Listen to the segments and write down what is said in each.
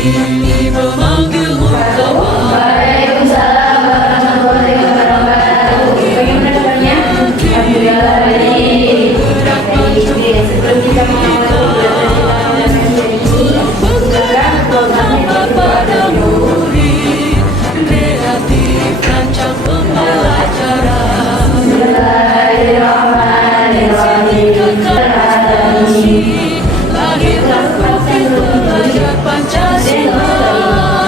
Ibu manggilmu kawan. Waalaikumsalam warahmatullahi wabarakatuh. Bagaimana kabarnya? Alhamdulillah baik. Baik. Sebelum kita mengawali pembelajaran hari ini, silakan programnya Pada murid kreatif rancang pembelajaran. Bismillahirrahmanirrahim. Lahirlah profil pelajar Pancasila.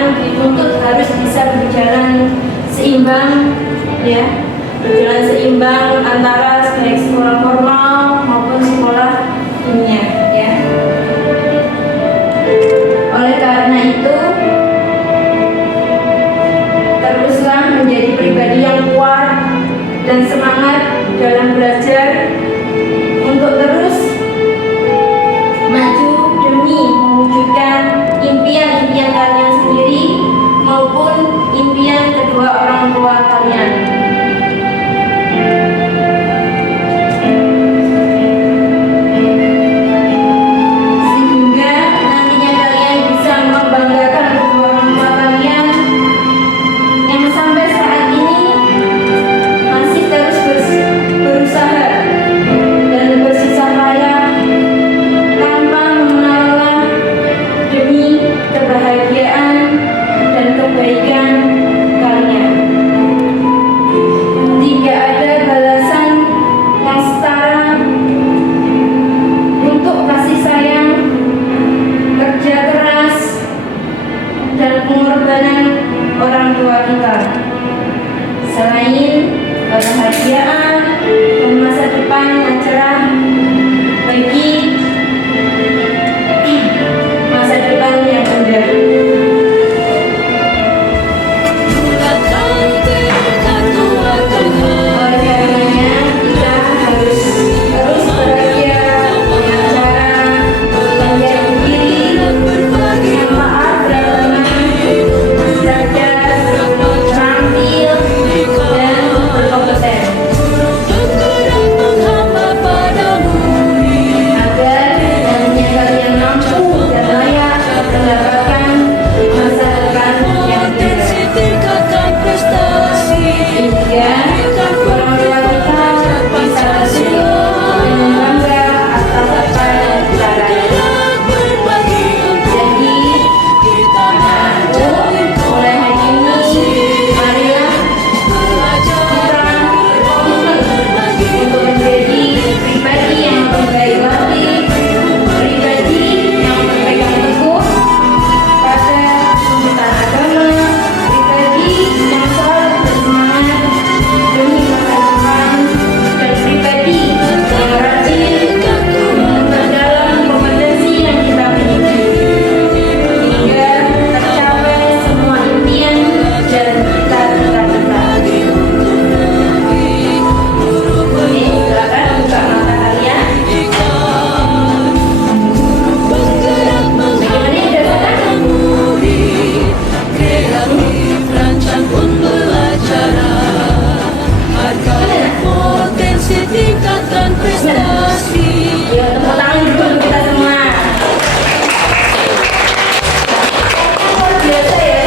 seseorang dituntut harus bisa berjalan seimbang, ya, berjalan seimbang antara baik sekolah formal maupun sekolah dunia, ya. Oleh karena itu, teruslah menjadi pribadi yang kuat dan semangat dalam belajar untuk terus maju demi mewujudkan impian-impian kalian sendiri maupun impian kedua orang tua kalian. Sehingga nantinya kalian bisa membanggakan kedua orang tua kalian yang sampai saat ini masih terus berusaha dan bersusah payah tanpa mengenal lelah demi kebahagiaan dan kebaikan kalian. Tidak ada balasan yang setara untuk kasih sayang, kerja keras, dan pengorbanan orang tua kita, selain kebahagiaan dan masa depan yang cerah bagi masa depan yang indah. Oleh karenanya kita harus terus belajar dengan cara belajar diri, bermanfaat dalam belajar, terampil, dan berkompeten agar nantinya kalian mampu dan layak mendapatkan masa depan yang indah. Sehingga orang tua kita bisa bersyukur dan bangga atas apa yang kita raih. Jadi, anakku, mulai hari ini, marilah kita berkomitmen untuk menjadi pribadi yang lebih baik lagi, pribadi yang berpegang teguh pada tuntutan agama, pribadi yang selalu bersemangat demi masa depan, dan pribadi yang rajin memperdalam kompetensi yang kita miliki hingga tercapai semua impian dan cita-cita kita. Oke, silakan buka mata kalian. Bagaimana dirasakan? Rancang pembelajaran, hargai potensi, tingkatkan prestasi. Ya, tepuk tangan dulu untuk kita semua. Luar biasa ya,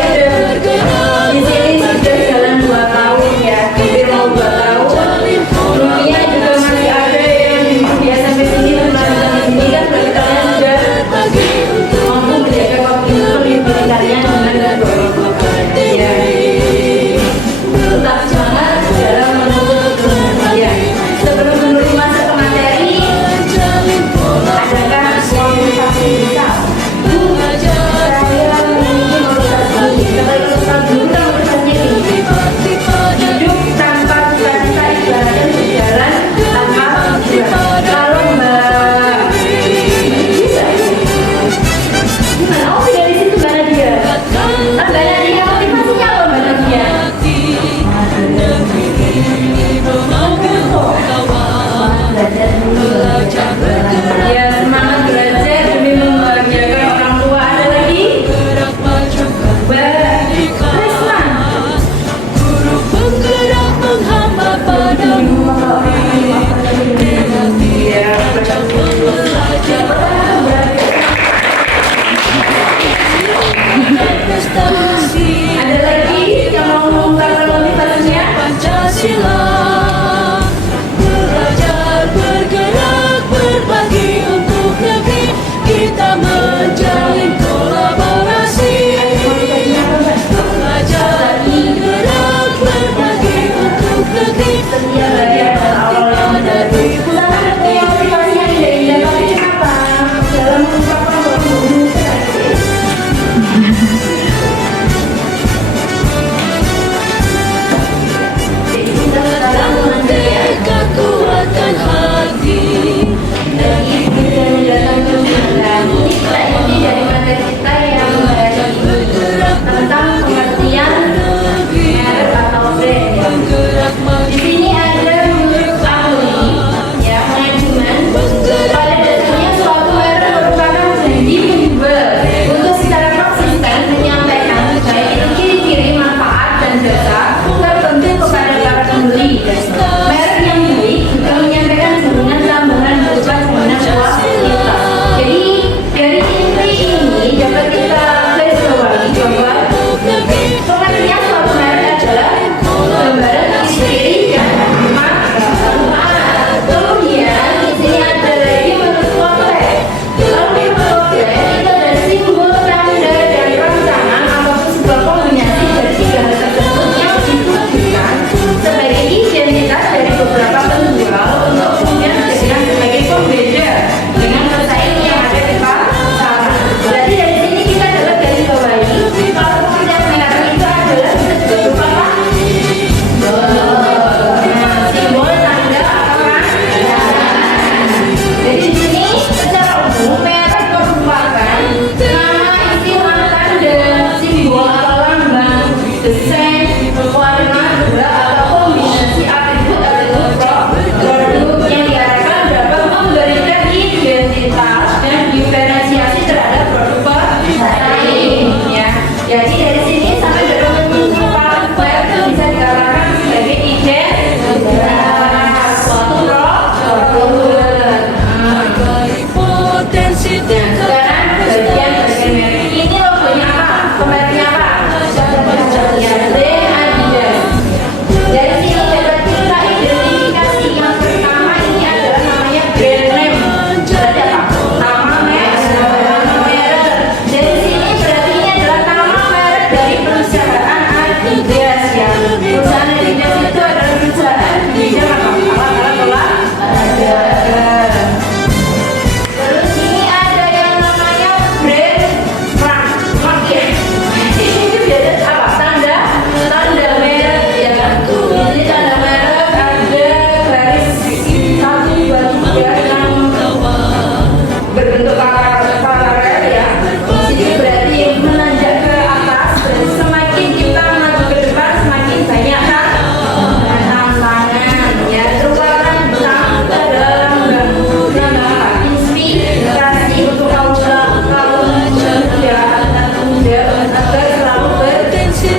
di sini sudah jalan 2 tahun ya, hampir mau 2 tahun. Dunia juga masih ada yang biasa sampai sini melanjutkan ini kan berarti kalian sudah mampu menjaga komitmen diri kalian dengan kedua orang tua kalian. Ya. Tetap semangat dalam menuntut kebahagiaan. Sebelum masuk ke materi, adakah motivasi kita? Saya memiliki motivasi. Kalau kita dulu kan motivasinya tinggi. Hidup tanpa cita-cita ibaratnya berjalan tanpa tujuan. Kalau Mbak bisa gimana? Oh, dari situ Mbak Nadia. Mbak Nadia motivasinya apa Mbak Nadia? Ya, semangat belajar demi membahagiakan orang tua. Ada lagi? Mbak Risma.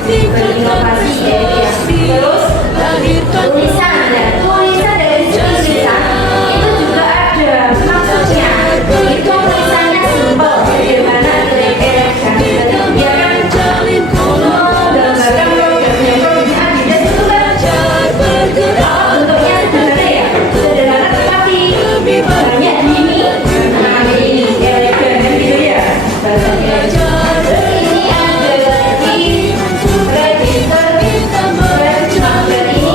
berinovasi ya itu ya. Terus tulisan ya, tulisan dari segi tulisan itu juga ada maksudnya. Itu tulisannya simpel, bagaimana kira-kira dia kan menggambarkan produknya Adidas itu kan bentuknya sederhana ya, sederhana tetapi banyak ini, nah ini elegan gitu ya bahasanya. Terus ini ada lagi register dari ini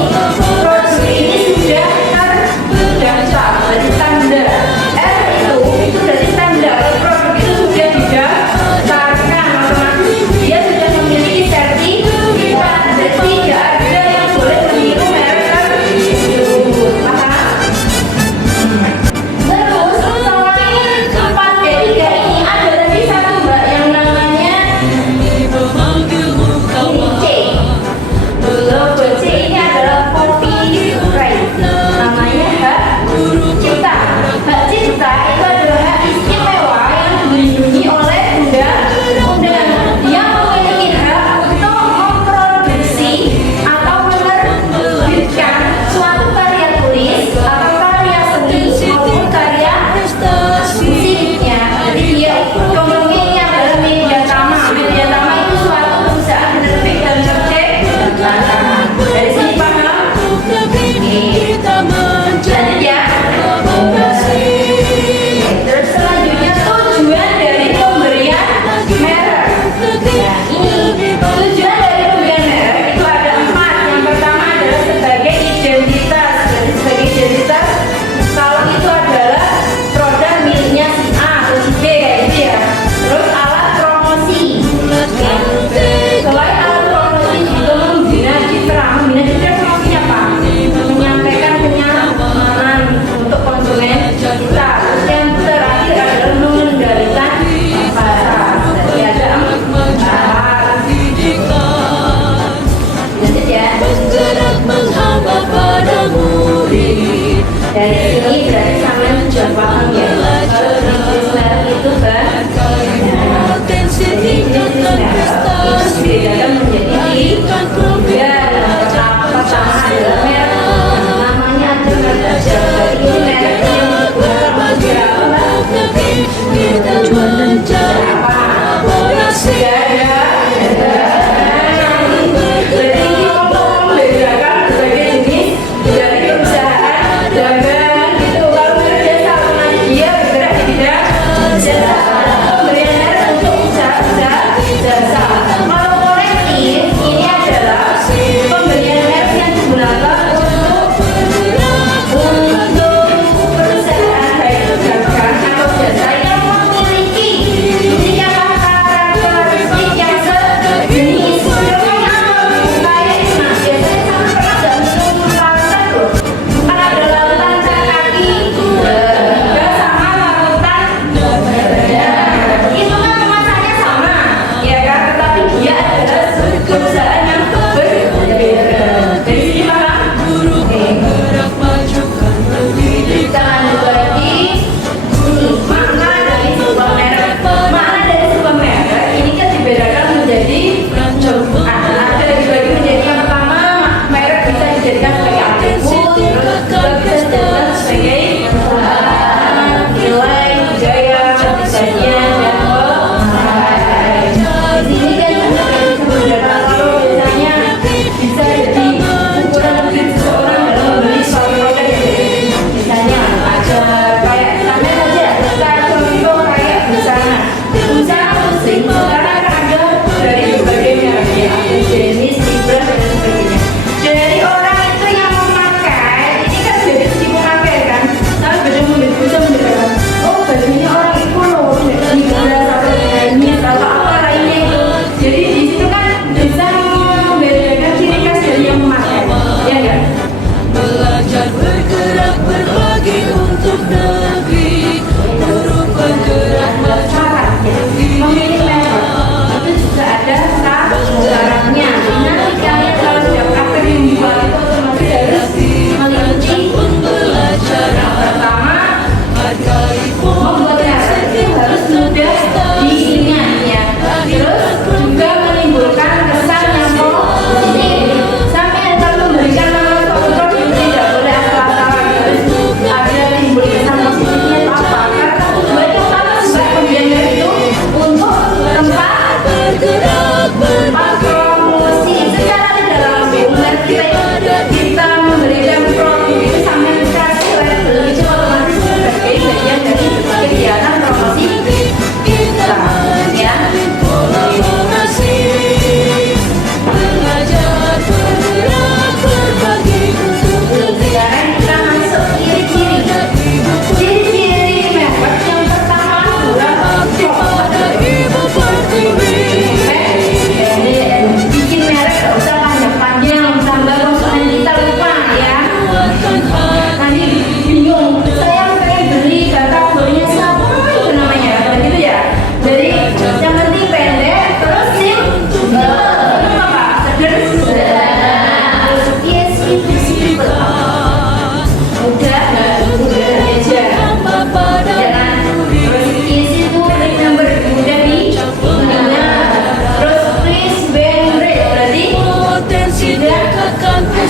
produk ini sudah terdaftar dari standar R itu dari standar produk itu sudah didaftarkan otomatis dia sudah memiliki sertifikat, jadi tidak ada yang boleh meniru merek tersebut. Paham? Terus selain 4D3 ini ada lagi satu mbak yang namanya C. Logo C ini adalah Coffee Right. Namanya hak cipta. Hak cipta itu adalah hak istimewa yang dilindungi oleh undang-undang. Dia memiliki hak untuk memproduksi atau menerbitkan suatu karya tulis atau karya seni maupun karya musiknya. Jadi dia komprominya adalah media tama. Media tama itu suatu perusahaan penerbit dan tercek. Dari sini paham? Lanjut ya. Terus selanjutnya tujuan dari pemberian merek. Ya, ini tujuan dari pemberian merek itu ada 4. Yang pertama adalah sebagai identitas. Jadi sebagai identitas kalau itu adalah produk miliknya si A atau si B kayak gitu ya. Terus alat promosi. Selain alat promosi juga membina citra. Membina citra maksudnya apa? Menyampaikan kenyamanan untuk konsumen kita. Terus yang terakhir adalah mengendalikan pasar. Jadi ada 4. Lanjut ya. menghamba pada murid. Dari sini berarti sampai sudah paham ya. Kalau bisnis merek itu kan Potensi tingkatkan prestasi. dibedakan menjadi 3. Yang pertama adalah merek. Namanya aja merek. Ini merek yang berbagi Kita belajar kolaborasi. Jadi untuk membedakan berbagai jenis dari perusahaan dagang gitu. Kalau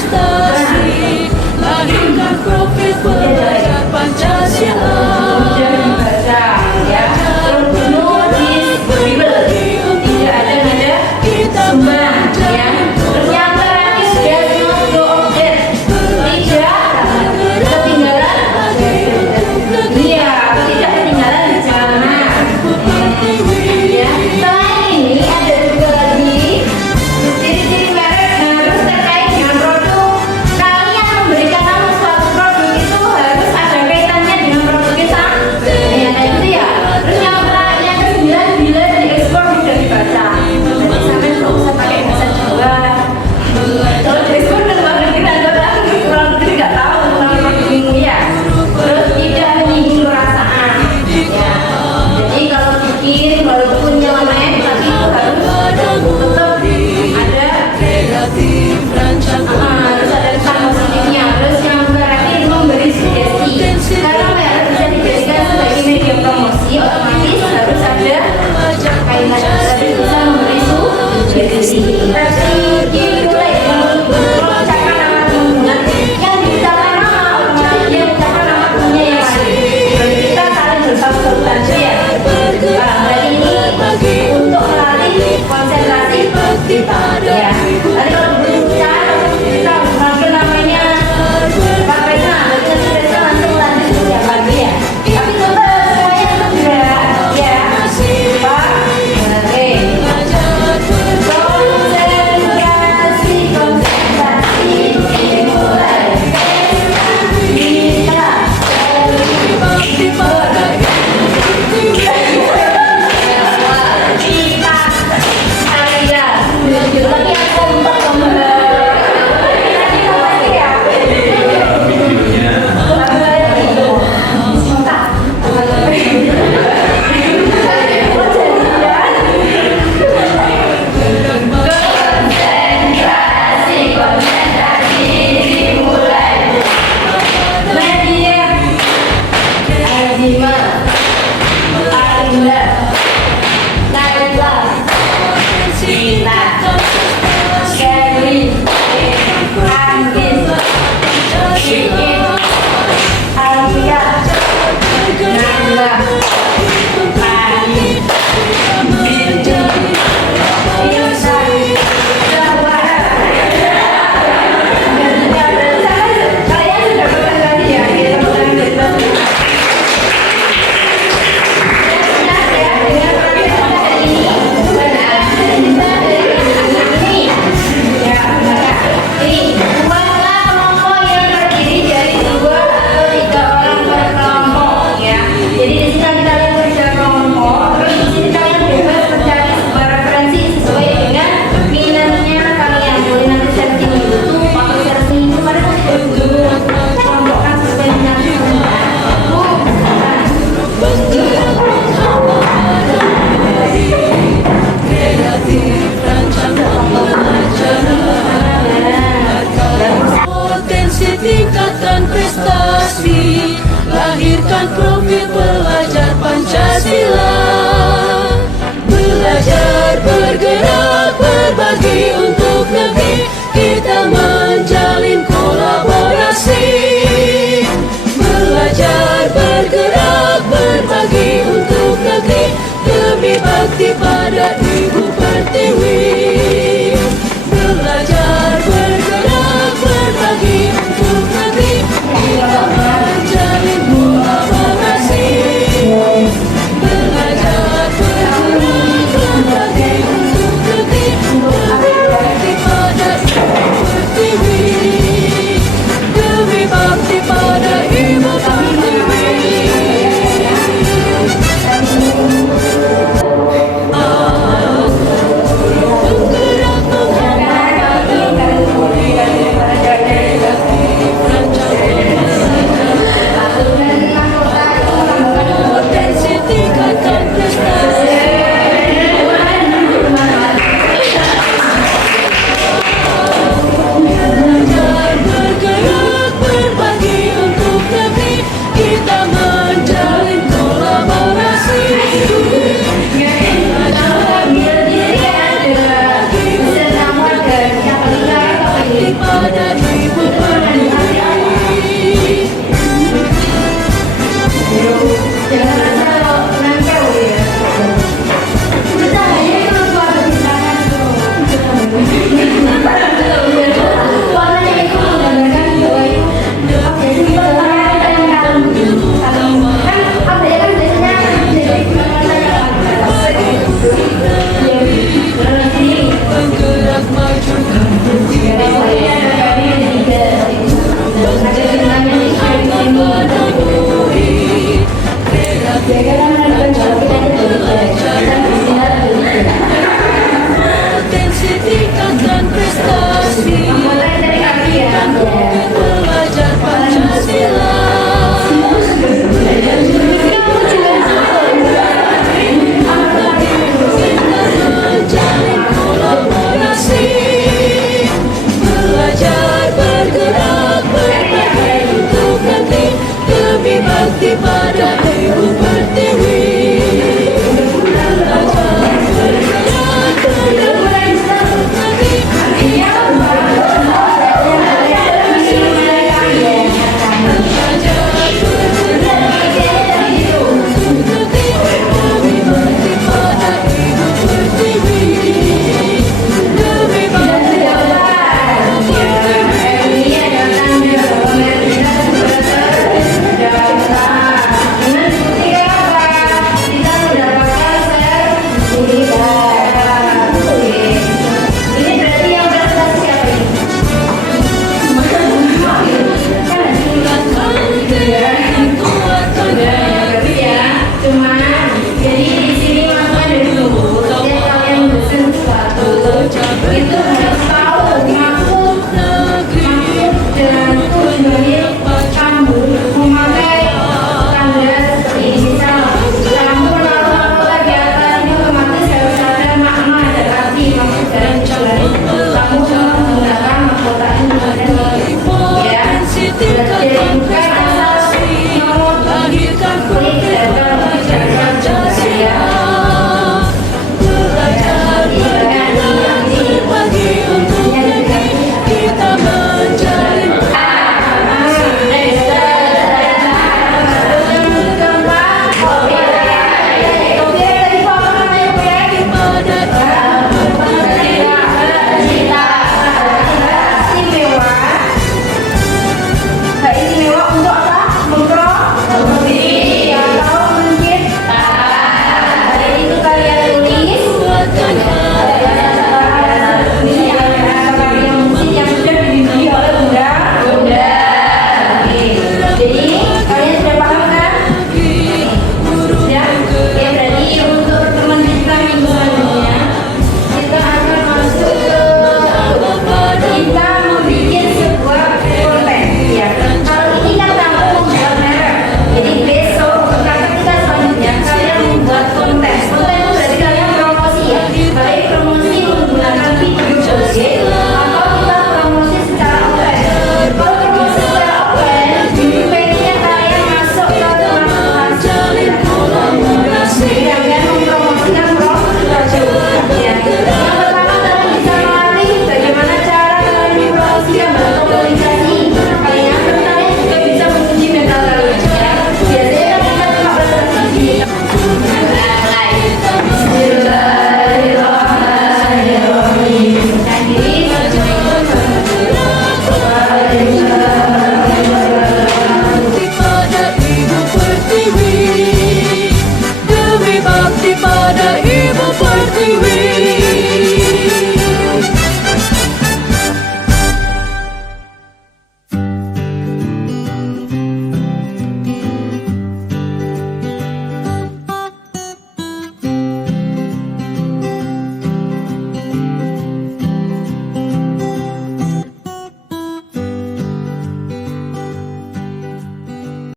prestasi, lahirkan profil pelajar Pancasila. Kemudian dibaca ya. Nulis Bible tidak ada nada sumbang ya. Terus yang terakhir there's no object, tidak ketinggalan. Iya, tidak ketinggalan di jalanan. Ya, selain ini ada juga lagi ciri-ciri merek harus terkait dengan produk. Kalian memberikan nama suatu produk itu harus ada kaitannya dengan produk kita. Ya, kayak gitu ya. Terus yang kesembilan bila diekspor sudah dibaca. Jadi sampai nggak usah pakai bahasa Jawa. Kalau diekspor ke luar negeri ada orang kurang negeri nggak tahu tentang produk ini ya. Terus tidak menyinggung perasaan. Ya. Jadi kalau bikin walaupun nyeleneh tapi itu harus tetap ada Kreatif rancangan harus ada kesan positifnya. Terus yang terakhir memberi sugesti. Karena harus bisa dijadikan sebagai media promosi, otomatis harus ada kaitan harus bisa memberi sugesti. Tapi mulai mengucapkan nama teman yang diucapkan nama otomatis dia mengucapkan nama temannya yang lain. Dan kita saling bersangkutan ya. Berarti ini untuk melatih konsentrasi ya. Tadi kalau berusaha kita panggil namanya Pak Reza, berarti nanti Reza langsung lanjut setiap pagi ya. Tapi tetap semuanya tetap gerak ya. Pak, oke. Konsentrasi dimulai. Kita lagi yang kompak tingkatkan prestasi, lahirkan profil pelajar Pancasila. Belajar, bergerak, berbagi untuk negeri, kita menjalin kolaborasi. Belajar, bergerak, berbagi untuk negeri, demi bakti pada